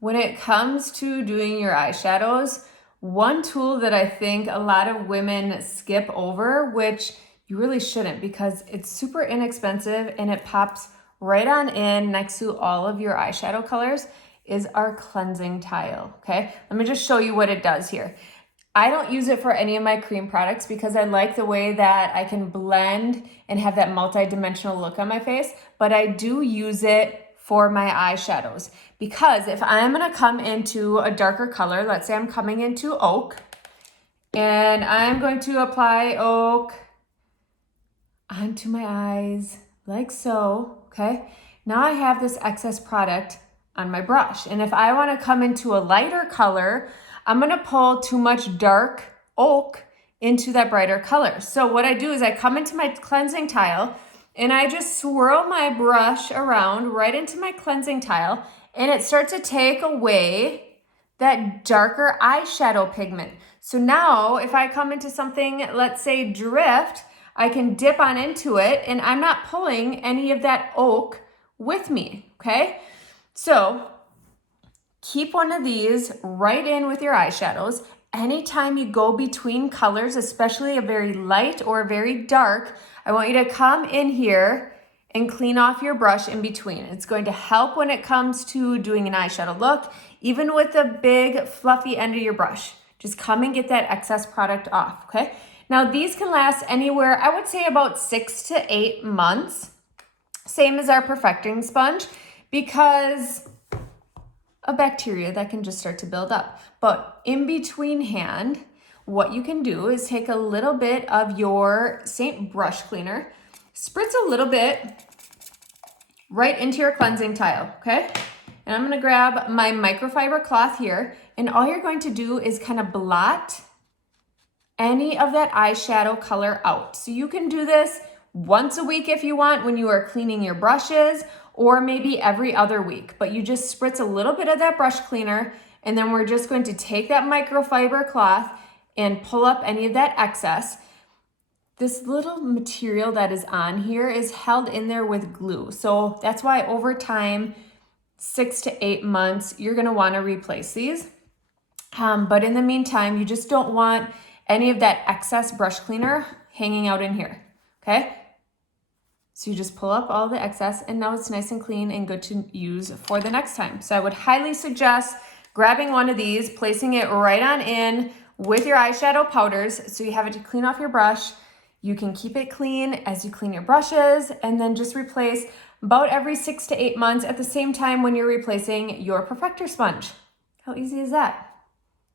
When it comes to doing your eyeshadows, one tool that I think a lot of women skip over, which you really shouldn't because it's super inexpensive and it pops right on in next to all of your eyeshadow colors, is our cleansing tile, okay? Let me just show you what it does here. I don't use it for any of my cream products because I like the way that I can blend and have that multi-dimensional look on my face, but I do use it for my eyeshadows because if I'm gonna come into a darker color, let's say I'm coming into oak, and I'm going to apply oak onto my eyes like so, okay? Now I have this excess product on my brush, and if I wanna come into a lighter color, I'm gonna pull too much dark oak into that brighter color. So what I do is I come into my cleansing tile and I just swirl my brush around right into my cleansing tile, and it starts to take away that darker eyeshadow pigment. So now if I come into something, let's say drift, I can dip on into it and I'm not pulling any of that oak with me, okay? So keep one of these right in with your eyeshadows. Anytime you go between colors, especially a very light or a very dark, I want you to come in here and clean off your brush in between. It's going to help when it comes to doing an eyeshadow look, even with the big fluffy end of your brush. Just come and get that excess product off, okay? Now these can last anywhere, I would say about 6 to 8 months. Same as our perfecting sponge, because a bacteria that can just start to build up. But in between hand, what you can do is take a little bit of your Saint brush cleaner, spritz a little bit right into your cleansing tile, okay? And I'm gonna grab my microfiber cloth here, and all you're going to do is kind of blot any of that eyeshadow color out. So you can do this once a week if you want when you are cleaning your brushes, or maybe every other week, but you just spritz a little bit of that brush cleaner, and then we're just going to take that microfiber cloth and pull up any of that excess. This little material that is on here is held in there with glue. So that's why over time, 6 to 8 months, you're gonna wanna replace these. But in the meantime, you just don't want any of that excess brush cleaner hanging out in here, okay? So you just pull up all the excess, and now it's nice and clean and good to use for the next time. So I would highly suggest grabbing one of these, placing it right on in with your eyeshadow powders so you have it to clean off your brush. You can keep it clean as you clean your brushes, and then just replace about every 6 to 8 months at the same time when you're replacing your perfector sponge. How easy is that?